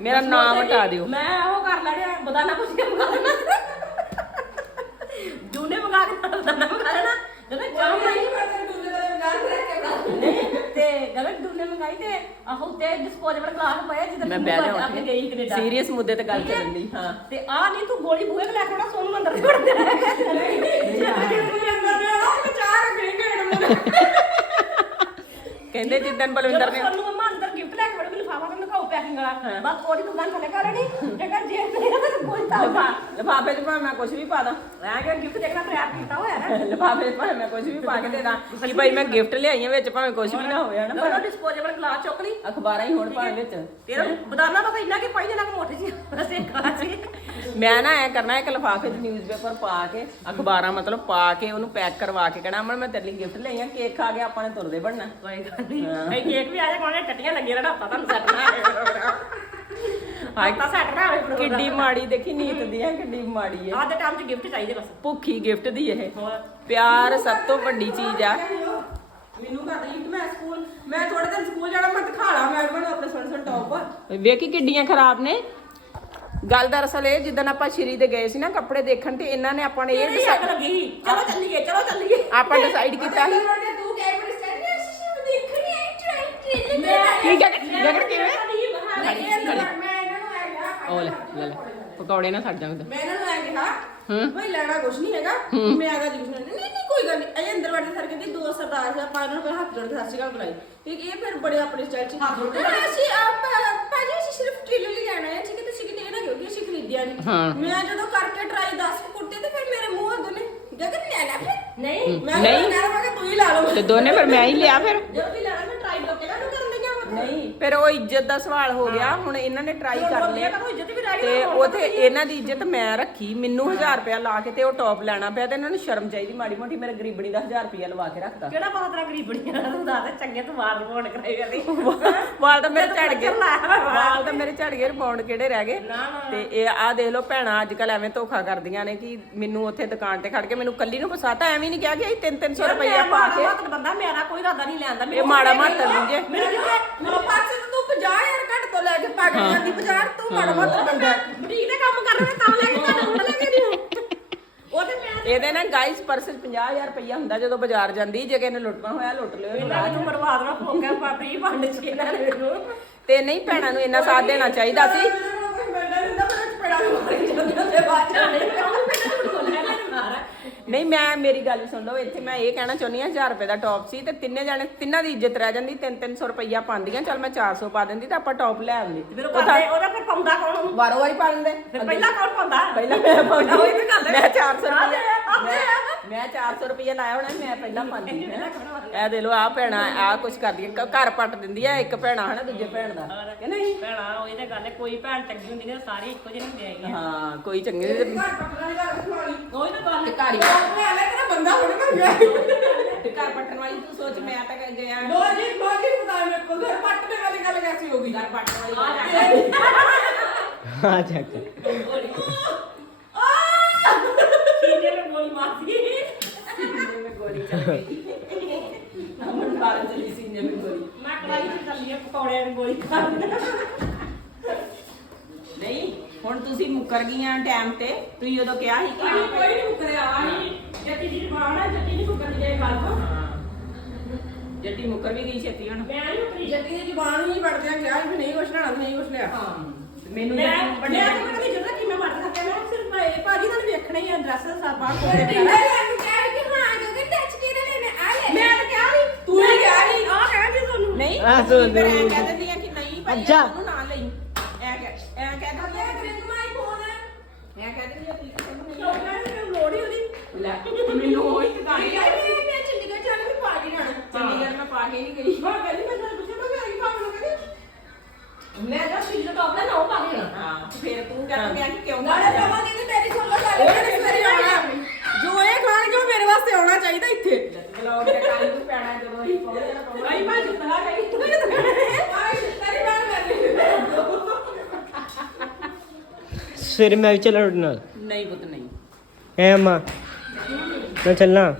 [SPEAKER 1] ਮੇਰਾ ਨਾਮ ਹਟਾ ਦਿਓ।
[SPEAKER 5] ਮੈਂ ਉਹ ਕਰ ਲੈਣੇ ਬਦਾਨਾ ਕੁਝ ਮੰਗਾ ਦੂਨੇ ਮੰਗਾ ਕੇ ਨਾਲ ਬਦਾਨਾ ਮੰਗਾ ਜਦੋਂ ਚਾਹ ਨਹੀਂ ਤੇ ਗਗਨ ਦੂਨੇ ਮੰਗਾਈ ਤੇ ਆਹ ਉੱਤੇ ਡਿਸਪੋਜ਼ੇਬਲ ਗਲਾਸ ਪਏ ਜਿੱਦਾਂ
[SPEAKER 1] ਮੈਂ ਬਹਿ
[SPEAKER 5] ਆ
[SPEAKER 1] ਜਾਵਾਂ
[SPEAKER 5] ਕੇ ਗਈ ਕੈਨੇਡਾ
[SPEAKER 1] ਸੀਰੀਅਸ ਮੁੱਦੇ ਤੇ ਗੱਲ ਚੱਲਣ ਦੀ। ਹਾਂ।
[SPEAKER 5] ਤੇ ਆ ਨਹੀਂ ਤੂੰ ਗੋਲੀ ਬੂਹੇ ਤੇ ਲੈ ਕੇ ਆਉਣਾ ਸੋਨੂੰ ਅੰਦਰ ਦੇ। ਰੱਖਣੀ ਕਿਹੜੇ
[SPEAKER 1] ਕਹਿੰਦੇ ਜਿੱਦਣ ਬਲਵਿੰਦਰ ਨੇ
[SPEAKER 5] ਸੋਨੂੰ ਮੰਮਾ ਅੰਦਰ ਗਿਫਟ ਲੈ ਕੇ ਵੜੇ ਮੈਨੂੰ ਲਿਫਾਫਾ ਤੇ ਦਿਖਾਓ ਪੈਕਿੰਗ ਵਾਲਾ। ਬਸ ਉਹਦੀ ਦੁਕਾਨ ਥੱਲੇ ਕਰ ਲੈਣੀ ਜੇ ਤਾਂ ਕੋਈ ਤਾਂ
[SPEAKER 1] ਲਿਫਾਫੇ 'ਚ ਭਾਵੇਂ ਮੈਂ ਕੁਝ ਵੀ ਪਾ ਦਾਂ।
[SPEAKER 5] ਮੈਂ ਕਿਹਾ ਗਿਫਟ ਦੇਖਣਾ ਤਿਆਰ ਕੀਤਾ ਹੋਇਆ ਨਾ।
[SPEAKER 1] ਲਿਫਾਫੇ ਭਾਵੇਂ ਮੈਂ ਕੁਝ ਵੀ ਪਾ ਕੇ ਦੇ ਦਾਂ। ਕਿ ਭਾਈ ਮੈਂ ਗਿਫਟ ਲਿਆਈ ਆ ਵਿੱਚ ਭਾਵੇਂ ਕੁਝ ਵੀ ਨਾ ਹੋਵੇ ਹਨਾ
[SPEAKER 5] ਲਓ ਡਿਸਪੋਜ਼ੇਬਲ ਗਲਾਸ ਚੁੱਕ ਲਈ।
[SPEAKER 1] ਅਖਬਾਰਾਂ ਹੀ ਹੋਣ ਭਾਵੇਂ ਵਿੱਚ।
[SPEAKER 5] ਤੇਰਾ ਬਦਾਨਾ ਬਸ ਇੰਨਾ ਕਿ ਪਾਈ ਦੇਣਾ ਕਿ ਮੋਟੀ ਜੀ ਬਸ ਇੱਕ ਕਾਚੀ
[SPEAKER 1] ਮੈਂ ਨਾ ਐ ਕਰਨਾ ਇੱਕ ਲਿਫਾਫੇ 'ਚ ਨਿਊਜ਼ਪੇਪਰ ਪਾ ਕੇ ਅਖਬਾਰਾਂ ਮਤਲਬ ਪਾ ਕੇ ਉਹਨੂੰ ਪੈਕ ਕਰਵਾ ਕੇ ਕਹਿਣਾ ਅਮਨ ਮੈਂ ਤੇਰੇ ਲਈ ਗਿਫਟ ਲਈ ਆ ਕੇਕ ਖਾ ਕੇ ਆਪਾਂ ਨੇ ਤੁਰਦੇ ਬਣਨਾ।
[SPEAKER 5] ਕੋਈ ਗੱਲ ਨਹੀਂ ਇਹ ਕੇਕ ਵੀ ਆ ਜਾ ਕੋਨੇ ਟੱਟੀਆਂ ਲੱਗੀਆਂ ਰਹਿਣਾ ਤੁਹਾਨੂੰ
[SPEAKER 1] ਹਾਏ
[SPEAKER 5] ਹਫਤਾ ਸੈੱਟ ਨਾ ਹੋਵੇ
[SPEAKER 1] ਕਿੱਡੀ ਮਾੜੀ ਦੇਖੀ ਨੀਤ ਦੀ ਹੈ ਕਿੱਡੀ ਮਾੜੀ ਹੈ
[SPEAKER 5] ਆਹ ਦੇ ਟਾਈਮ 'ਚ ਗਿਫਟ ਚਾਹੀਦੇ ਬਸ।
[SPEAKER 1] ਭੁੱਖੀ ਗਿਫਟ ਦੀ ਇਹ।
[SPEAKER 5] ਹੋਰ।
[SPEAKER 1] ਪਿਆਰ ਸਭ ਤੋਂ ਵੱਡੀ ਚੀਜ਼ ਆ।
[SPEAKER 5] ਮੈਨੂੰ ਘਰ ਲਿਫਟ ਮੈਂ ਸਕੂਲ ਮੈਂ ਥੋੜੇ ਦਿਨ ਸਕੂਲ ਜਾਣਾ ਮੈਂ ਦਿਖਾ ਲਾ ਮੈਂ ਮੈਨੂੰ ਆਪਣੇ ਸੋਹਣੇ ਸੋਹਣੇ ਟੌਪ
[SPEAKER 1] ਵੇਖੀ ਕਿੱਡੀਆਂ ਖਰਾਬ ਨੇ। ਗੱਲ ਦਰਅਸਲ ਇਹ ਜਿੱਦਣ ਆਪਾਂ ਸ਼੍ਰੀ ਦੇ ਗਏ ਸੀ ਨਾ ਕੱਪੜੇ ਦੇਖਣ ਤੇ ਇਹਨਾਂ ਨੇ ਆਪਾਂ ਨੇ ਇਹ
[SPEAKER 5] ਇਹ ਅੱਗ ਲੱਗੀ ਸੀ। ਚਲੋ ਚੱਲੀਏ ਚਲੋ ਚੱਲੀਏ।
[SPEAKER 1] ਆਪਾਂ ਡਿਸਾਈਡ ਕੀਤਾ ਸੀ।
[SPEAKER 2] ਤੂੰ ਕੈਮਰੇ ਸਟੈਂਡ ਤੇ ਸ਼ੀਸ਼ੇ ਦੇਖਣੀ ਹੈ ਟ੍ਰੇਨ
[SPEAKER 1] ਕੀ ਜਗੜ ਜਗੜ ਕਿਵੇਂ?
[SPEAKER 2] ਨੂੰ
[SPEAKER 1] ਉਹ ਲੈ ਲੈ ਲੈ। ਪਕੌੜੇ ਨਾ ਸੜ ਜਾਣ
[SPEAKER 5] ਮੈਂ ਇਹਨਾਂ ਨੂੰ ਐ ਕਿਹਾ
[SPEAKER 1] ਹੂੰ।
[SPEAKER 5] ਬਈ ਲੈਣਾ ਕੁਛ ਨਹੀਂ ਹੈਗਾ ਮੈਂ ਆਦਾ ਜੀ ਨਹੀਂ ਨਹੀਂ ਕੋਈ ਗੱਲ ਨਹੀਂ। ਅਜੇ ਅੰਦਰ ਵੜਦੇ ਸਰ ਕਹਿੰਦੀ ਦੋ ਸਰਦਾਰ ਸੀ ਆਪਾਂ ਇਹਨਾਂ ਨੂੰ ਹੱਥ ਜੋੜ ਕੇ ਸਤਿ ਸ਼੍ਰੀ ਅਕਾਲ ਬੁਲਾਈ। ਠੀਕ ਇਹ ਫਿਰ ਬੜੇ ਆਪਣੇ ਸਟਾਈਲ ਚ ਹੱਥ ਜੋੜ ਕੇ ਅਸੀਂ ਆਪ ਭਾਜੀ ਅਸੀਂ ਸਿਰਫ ਟ੍ਰਿਲਰ ਹੀ ਲੈਣਾ ਹੈ ਠੀਕ ਹੈ ਤੁਸੀਂ ਕਿਤੇ ਇਹ ਨਾ ਕਿਉਂਕਿ ਅਸੀਂ ਖਰੀਦਿਆ ਨਹੀਂ
[SPEAKER 1] ਹਾਂ।
[SPEAKER 5] ਮੈਂ ਜਦੋਂ ਕਰਕੇ ਟਰਾਈ 10 ਕੁੱਤੇ ਤੇ ਫਿਰ ਮੇਰੇ ਮੂੰਹ ਅੱਗੋਂ ਨੇ ਜਗਤ ਲੈ ਲੈ ਫਿਰ। ਨਹੀਂ। ਮੈਂ
[SPEAKER 1] ਨਹੀਂ।
[SPEAKER 5] ਕਹਿ ਰਹਾ ਕਿ ਤੂੰ ਹੀ ਲਾ ਲਓ।
[SPEAKER 1] ਤੇ ਦੋਨੇ ਫਿਰ ਮੈਂ ਹੀ ਲਿਆ ਫਿਰ।
[SPEAKER 5] ਜਦੋਂ ਵੀ ਲੈਣਾ ਮੈਂ ਟਰਾਈ ਕਰਕੇ ਨਾ ਕਰਨ ਲੱਗਿਆ ਵਾ
[SPEAKER 1] ਨਹੀਂ। ਫਿਰ ਉਹ ਇੱਜ਼ਤ ਦਾ ਸਵਾਲ ਹੋ ਗਿਆ ਹੁਣ ਇਹਨਾਂ ਨੇ ਟਰਾਈ ਕਰ ਲਿਆ।
[SPEAKER 5] ਤਾਂ ਇੱਜ਼ਤ ਵੀ ਰਹਿ ਗਈ
[SPEAKER 1] ਤੇ ਉਥੇ ਇਹਨਾਂ ਦੀ ਇੱਜ਼ਤ ਮੈਂ ਰੱਖੀ ਮੈਨੂੰ 1000 ਰੁਪਇਆ ਲਾ ਕੇ ਤੇ ਉਹ ਟੌਪ ਲੈਣਾ ਪਿਆ ਤੇ ਇਹਨਾਂ ਨੂੰ ਸ਼ਰਮ ਚਾਹੀਦੀ ਮਾੜੀ ਮੋਟੀ ਮੇਰੇ ਗਰੀਬਣੀ ਦਾ 1000 ਰੁਪਇਆ ਲਵਾ ਕੇ ਰੱਖਤਾ।
[SPEAKER 5] ਕਿਹੜਾ ਪਤਾ ਤੇਰਾ ਗਰੀਬਣੀਆਂ ਦਾ ਤੂੰ ਦੱਸ ਚੰਗੇ ਤੂੰ ਵਾਰ ਫੋਨ ਕਰਾਈ ਜਾਂਦੀ।
[SPEAKER 1] ਵਾਲ ਤਾਂ ਮੇਰੇ ਝੜ ਗਏ। ਵਾਲ। ਤਾਂ ਮੇਰੇ ਝੜ ਗਏ ਰਿਬਾਉਂਡ ਕਿਹੜੇ ਰਹਿ ਗਏ? ਤੇ ਇਹ ਆਹ ਦੇਖ ਲਓ ਭੈਣਾਂ ਅੱਜ ਕੱਲ ਐਵੇਂ ਧੋਖਾ ਕਰਦੀਆਂ ਨੇ ਕਿ ਮੈਨੂੰ ਉੱਥੇ ਦੁਕਾਨ ਤੇ ਖੜ ਕੇ ਮੈਨੂੰ ਕੱਲੀ ਨੂੰ ਫਸਾਤਾ ਐਵੇਂ ਨਹੀਂ ਕਿਹਾ ਕਿ 3-300 ਰੁਪਇਆ ਪਾ ਕੇ।
[SPEAKER 5] ਮਾੜਾ ਬੰਦਾ ਮੇਰਾ ਕੋਈ ਇਰਾਦਾ ਨਹੀਂ ਲੈਂਦਾ
[SPEAKER 1] ਇਹ ਮਾੜਾ ਨਹੀਂ ਜੇ
[SPEAKER 5] ਮੇਰੇ ਪਾਸੇ ਤੋਂ ਤੂੰ 50000 ਘੱਟ ਤੋਂ ਲੈ ਕੇ ਪਾ ਕੇ ਜਾਂਦੀ ਬਾਜ਼ਾਰ ਤੂੰ ਮਾੜਾ ਮਾਤਰ ਬੰਦਾ। ਬੁਟੀਕ ਦਾ ਕੰਮ ਕਰ ਰਿਹਾ ਤਾਂ ਲੈ ਕੇ ਘੱਟ ਹੁਣ ਲੈ ਕੇ ਨਹੀਂ ਉਹ ਤੇ ਮੈਂ
[SPEAKER 1] ਇਹਦੇ ਨਾਲ ਗਾਈਸ ਪਰਸ 'ਚ 50000 ਰੁਪਇਆ ਹੁੰਦਾ ਜਦੋਂ ਬਾਜ਼ਾਰ ਜਾਂਦੀ ਜੇ ਕਿਸੇ ਨੇ ਲੁੱਟਣਾ ਹੋਇਆ ਲੁੱਟ ਲਿਓ ਇਹਨੂੰ
[SPEAKER 5] ਨੂੰ ਬਰਬਾਦ ਨਾ ਹੋ ਗਿਆ ਪਾਪਰੀ ਵੰਡ ਚ ਇਹਨਾਂ ਨੇ ਮੈਨੂੰ
[SPEAKER 1] ਤੇ ਨਹੀਂ ਭੈਣਾਂ ਨੂੰ ਇੰਨਾ ਸਾਥ ਦੇਣਾ ਚਾਹੀਦਾ ਸੀ। ਨਹੀਂ ਮੈਂ ਮੇਰੀ ਗੱਲ ਸੁਣ ਲਓ ਇੱਥੇ ਮੈਂ ਇਹ ਕਹਿਣਾ ਚਾਹੁੰਦੀ ਹਾਂ 1000 ਰੁਪਏ ਦਾ ਟੌਪ ਸੀ ਤੇ ਤਿੰਨੇ ਜਾਣੇ ਤਿੰਨਾਂ ਦੀ ਇੱਜ਼ਤ ਰਹਿ ਜਾਂਦੀ 3-300 ਰੁਪਈਆ ਪਾਉਂਦੀਆਂ ਚਲ ਮੈਂ 400 ਪਾ ਦਿੰਦੀ ਤਾਂ ਆਪਾਂ ਟੌਪ ਲੈ ਆਉਂਦੇ।
[SPEAKER 5] ਫਿਰ ਉਹ ਕਰਦੇ ਉਹਦਾ ਫਿਰ ਪਾਉਂਦਾ ਕੌਣ?
[SPEAKER 1] ਵਾਰੋ ਵਾਰੀ ਪਾ ਦਿੰਦੇ।
[SPEAKER 5] ਫਿਰ ਪਹਿਲਾਂ ਕੌਣ ਪਾਉਂਦਾ?
[SPEAKER 1] ਪਹਿਲਾਂ ਮੈਂ ਪਾਉਂਦੀ।
[SPEAKER 5] ਉਹੀ ਤਾਂ ਗੱਲ ਹੈ।
[SPEAKER 1] ਮੈਂ 400
[SPEAKER 5] ਆਹ ਦੇ,
[SPEAKER 1] ਰੁਪਈਆ
[SPEAKER 5] ਆਹ ਦੇ।
[SPEAKER 1] ਮੈਂ- ਮੈਂ 400 ਰੁਪਈਆ ਲਾਇਆ ਹੋਣਾ ਮੈਂ ਪਹਿਲਾਂ ਪਾਉਂਦੀ ਹਾਂ। ਇਹ ਦੇ ਲੋ ਆ ਭੈਣਾ ਆ ਕੁਛ ਕਰਦੀਆਂ ਘ- ਘਰ ਪੱਟ ਦਿੰਦੀ ਆ ਇੱਕ ਭੈਣਾ ਹਨਾ ਦੂਜੇ ਭੈਣ ਦਾ। ਕਿ ਨਹੀਂ?
[SPEAKER 5] ਭੈਣਾ ਇਹ ਤਾਂ ਗੱਲ ਹੈ ਕੋਈ ਭੈਣ ਚੰਗੀ ਹੁੰਦੀ ਨੇ ਸਾਰੇ ਇੱਕੋ ਜਿਹੇ ਹੁੰਦੇ ਆਈ
[SPEAKER 1] ਹਾਂ ਕੋਈ ਚੰਗੇ ਤੇ ਘਰ ਪੱਟਣ ਵਾਲੀ ਖਵਾਲੀ
[SPEAKER 5] ਉਹੀ ਤਾਂ ਗੱਲ
[SPEAKER 1] ਤੇ ਘਰ ਹੀ।
[SPEAKER 5] ਮੈਂ ਲੈ ਤੇਰਾ ਬੰਦਾ ਹੋਣਾ ਕਰ ਗਿਆ
[SPEAKER 1] ਤੇ ਘਰ ਪੱਟਣ ਵਾਲੀ ਤੂੰ ਸੋਚ ਮੈਂ ਤਾਂ ਕਹਿ ਗਿਆ
[SPEAKER 5] ਲੋ ਜੀ ਲੋ ਜੀ ਪਤਾ ਮੇਰੇ ਕੋਲ ਘਰ ਪੱਟਣ ਵਾਲੀ ਗੱਲ ਕੈਸੀ ਹੋ ਗਈ?
[SPEAKER 1] ਘਰ ਪੱਟਣ ਵਾਲੀ
[SPEAKER 3] ਆ ਜਾ।
[SPEAKER 5] ਕੇ ਸੀਨੇ ਮੇ ਗੋਲੀ ਮਾਰਦੀ।
[SPEAKER 1] ਸੀਨੇ ਮੇ ਗੋਲੀ ਚੱਲ ਗਈ। ਅਮਨ ਮਾਰ ਦਿੱਤੀ ਸੀਨੇ ਮੇ ਗੋਲੀ।
[SPEAKER 5] ਮੈਂ ਕੜਾਈ ਚ ਚੱਲੀ ਪਕੌੜਿਆਂ ਦੀ ਗੋਲੀ ਖਾਣ।
[SPEAKER 1] ਨਹੀਂ ਹੁਣ ਤੁਸੀਂ ਮੁੱਕਰ ਗਈਆਂ ਟਾਈਮ ਤੇ। ਤੁਸੀਂ ਉਦੋਂ ਕਿਹਾ ਸੀ ਕਿ
[SPEAKER 5] ਕੋਈ ਨਹੀਂ ਮੁਕਰਿਆ ਆਹੀ ਜੱਟੀ ਦੀ ਜ਼ਬਾਨ ਹੈ ਜੱਟੀ ਨਹੀਂ ਮੁਕਰਦੀ ਜੇ ਗੱਲ ਤੋਂ।
[SPEAKER 1] ਜੱਟੀ ਮੁੱਕਰ ਵੀ ਗਈ ਛੇਤੀ ਹੁਣ।
[SPEAKER 5] ਮੈਂ ਨਹੀਂ ਮੁਕਰੀ। ਜੱਟੀ ਦੀ ਜ਼ਬਾਨ ਹੀ ਵੜਦਿਆਂ ਗਿਆ ਵੀ ਨਹੀਂ ਕੁਛ ਲੈਣਾ ਨਹੀਂ ਕੁਛ ਲਿਆ।
[SPEAKER 1] ਹਾਂ। ਮੈਨੂੰ
[SPEAKER 5] ਮੈਂ
[SPEAKER 1] ਜੱਟੀ
[SPEAKER 5] ਮੈਂ
[SPEAKER 1] ਵੱਡੇ
[SPEAKER 5] ਤਾਂ ਕਦੀ ਜਦੋਂ ਕਿ ਮੈਂ ਮਰ ਸਕਿਆ ਮੈਂ ਸਿਰਫ ਇਹ ਭਾਜੀ ਨਾਲ ਵੇਖਣਾ ਹੀ ਹੈ ਡਰੈਸ ਸਾਬਾ
[SPEAKER 2] ਮੈਂ ਲੈਣ ਕਹਿ ਕਿ ਹਾਂ ਕਿਉਂਕਿ ਟੱਚ ਕਿਹੜੇ ਲੈਣੇ ਆ ਲੈ
[SPEAKER 5] ਮੈਂ ਤਾਂ ਕਿਹਾ ਨਹੀਂ ਤੂੰ ਹੀ ਕਿਹਾ ਨਹੀਂ ਆ ਕਹਿੰਦੀ ਤੁਹਾਨੂੰ।
[SPEAKER 1] ਨਹੀਂ ਤੁਸੀਂ
[SPEAKER 3] ਸੁਣ
[SPEAKER 1] ਫਿਰ ਐਂ
[SPEAKER 3] ਲਈ।
[SPEAKER 1] ਕਹਿ ਦਿੰਦੀਆਂ ਕਿ ਨਹੀਂ ਭਾਈ
[SPEAKER 3] ਅੱਛਾ।
[SPEAKER 1] ਉਹਨੂੰ ਨਾ ਲਈ ਐ ਕਹਿ ਐ ਕਹਿ ਦਿੰਦੀਆਂ
[SPEAKER 5] ਰਿੰਗ ਮਾਈ ਫੋਨ ਹੈ
[SPEAKER 1] ਮੈਂ ਕਹਿ ਦਿੰਦੀ ਤੁਸੀਂ ਕਿਸੇ ਨੂੰ ਨਹੀਂ
[SPEAKER 5] ਲੋਕਾਂ ਨੇ ਲੋੜ ਹੀ ਉਹਦੀ
[SPEAKER 1] ਲੈ ਮੈਨੂੰ ਉਹ
[SPEAKER 5] ਮੈਂ ਮੈਂ ਚੰਡੀਗੜ੍ਹ ਜਾਣਾ ਵੀ ਪਾ ਕੇ ਜਾਣਾ।
[SPEAKER 1] ਚੰਡੀਗੜ੍ਹ ਮੈਂ ਪਾ ਕੇ ਨਹੀਂ ਗਈ।
[SPEAKER 5] ਮੈਂ ਕਹਿੰਦੀ ਮੈਂ ਤਾਂ ਪੁੱਛਿਆ ਮੈਂ ਆਈ ਪਾ ਮੈਨੂੰ ਕਹਿੰਦੀ ਮੈਂ ਜਦ ਸਿੱਧਾ ਟੌਪ ਲੈ ਨਾ ਉਹ ਪਾ ਕੇ ਜਾਣਾ
[SPEAKER 1] ਹਾਂ। ਫਿਰ ਤੂੰ ਕਹਿ ਗਿਆ ਕਿ ਕਿਉਂ
[SPEAKER 5] ਨਾਲੇ ਪਾਪਾ ਕਹਿੰਦੇ ਮੇਰੀ ਸੁਣ ਲਓ ਗੱਲ
[SPEAKER 1] ਉਹਨੇ ਸਵੇਰੇ ਆਉਣਾ।
[SPEAKER 5] ਜੋ ਇਹ ਖਾਣਗੇ ਉਹ ਮੇਰੇ ਵਾਸਤੇ ਆਉਣਾ ਚਾਹੀਦਾ ਇੱਥੇ।
[SPEAKER 1] ਬਲੌਗ ਦੇ ਕੱਲ ਨੂੰ ਪੈਣਾ ਜਦੋਂ ਅਸੀਂ ਪਹੁੰਚ ਜਾਣਾ ਪਊਗਾ।
[SPEAKER 5] ਆਈ ਮੈਂ ਜਿੱਤਣਾ ਗਈ ਆਈ ਤੇਰੀ ਬਾਤ ਕਰਨੀ
[SPEAKER 3] ਸਵੇਰੇ ਮੈਂ ਵੀ ਚੱਲਾਂ ਤੁਹਾਡੇ ਨਾਲ?
[SPEAKER 1] ਨਹੀਂ ਪੁੱਤ ਨਹੀਂ।
[SPEAKER 3] ਐ ਮਾਂ। ਮੈਂ ਚੱਲਾਂ
[SPEAKER 5] ਓਏ